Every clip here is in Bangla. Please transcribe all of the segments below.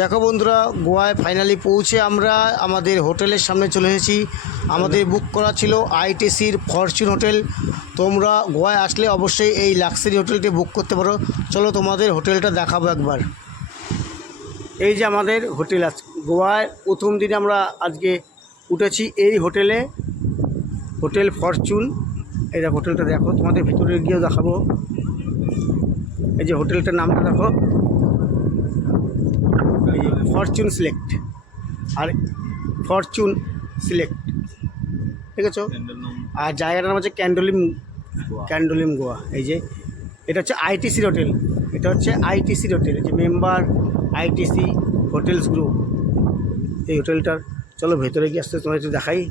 দেখো বন্ধুরা, গোয়ায় ফাইনালি পৌঁছে আমরা আমাদের হোটেলের সামনে চলে এসেছি। আমাদের বুক করা ছিল আইটিসির ফরচুন হোটেল। তোমরা গোয়ায় আসলে অবশ্যই এই লাক্সারি হোটেলটি বুক করতে পারো। চলো তোমাদের হোটেলটা দেখাবো একবার। এই যে আমাদের হোটেল আছে গোয়ায়, প্রথম দিনে আমরা আজকে উঠেছি এই হোটেলে, হোটেল ফরচুন। এই দেখো হোটেলটা, দেখো তোমাদের ভিতরে গিয়েও দেখাবো। এই যে হোটেলটার নামটা দেখো, ফরচুন সিলেক্ট, আর ফরচুন সিলেক্ট, ঠিক আছে। আর জায়গাটার নাম হচ্ছে ক্যান্ডোলিম গোয়া। এই যে এটা হচ্ছে আইটিসির হোটেল, এটা হচ্ছে আইটিসির হোটেল, যে মেম্বার আইটিসি হোটেলস গ্রুপ এই হোটেলটার। চলো ভেতরে গিয়ে আসতে তোমার একটু দেখাই।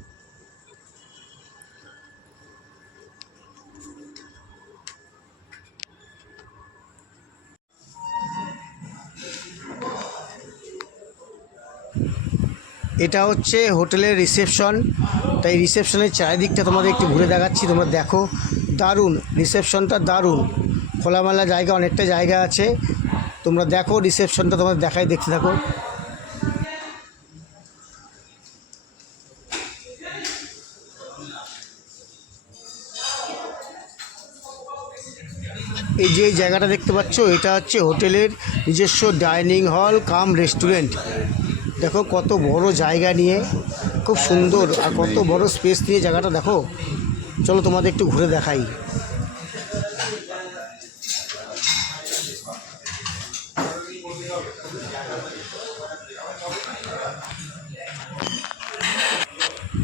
এটা হচ্ছে হোটেলের রিসেপশন। তাই রিসেপশনের চারিদিকটা তোমাদের একটু ঘুরে দেখাচ্ছি, তোমরা দেখো। দারুণ রিসেপশনটা, দারুণ খোলামেলা জায়গা, অনেকটা জায়গা আছে। তোমরা দেখো রিসেপশনটা, তোমাদের দেখাই, দেখতে থাকো। এই যে জায়গাটা দেখতে পাচ্ছ, এটা হচ্ছে হোটেলের নিজস্ব ডাইনিং হল কাম রেস্টুরেন্ট। দেখো কত বড় জায়গা নিয়ে, খুব সুন্দর, আর কত বড় স্পেস নিয়ে জায়গাটা দেখো। চলো তোমাদের একটু ঘুরে দেখাই।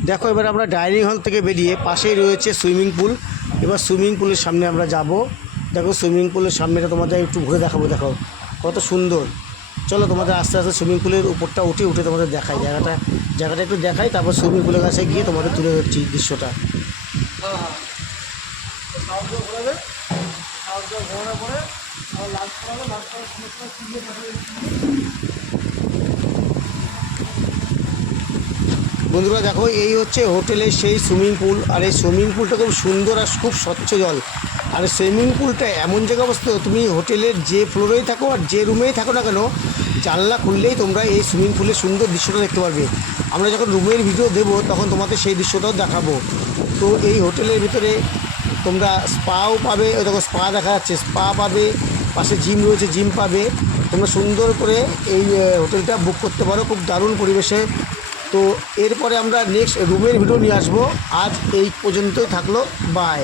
দেখো এবার আমরা ডাইনিং হল থেকে বেরিয়ে পাশেই রয়েছে সুইমিং পুল। এবার সুইমিং পুলের সামনে আমরা যাব। দেখো সুইমিং পুলের সামনেটা তোমাদের একটু ঘুরে দেখাবো, দেখো কত সুন্দর। চলো তোমাদের আস্তে আস্তে সুইমিং পুলের উপরটা উঠে তোমাদের দেখাই, জায়গাটা একটু দেখাই, তারপর সুইমিং পুলের কাছে গিয়ে তোমাদের তুলে ধরছি দৃশ্যটা। বন্ধুরা দেখো, এই হচ্ছে হোটেলের সেই সুইমিং পুল। আর এই সুইমিং পুলটা খুব সুন্দর আর খুব স্বচ্ছ জল। আর সুইমিং পুলটা এমন জায়গা অবস্থিত, তুমি হোটেলের যে ফ্লোরেই থাকো আর যে রুমেই থাকো না কেন, জানলা খুললেই তোমরা এই সুইমিং পুলের সুন্দর দৃশ্যটা দেখতে পারবে। আমরা যখন রুমের ভিডিও দেবো তখন তোমাদের সেই দৃশ্যটাও দেখাবো। তো এই হোটেলের ভিতরে তোমরা স্পাও পাবে, ওই দেখো স্পা দেখা যাচ্ছে, স্পা পাবে, পাশে জিম রয়েছে, জিম পাবে। তোমরা সুন্দর করে এই হোটেলটা বুক করতে পারো, খুব দারুণ পরিবেশে। তো এরপরে আমরা নেক্সট রুমের ভিডিও নিয়ে আসবো। আজ এই পর্যন্তই থাকলো, বাই।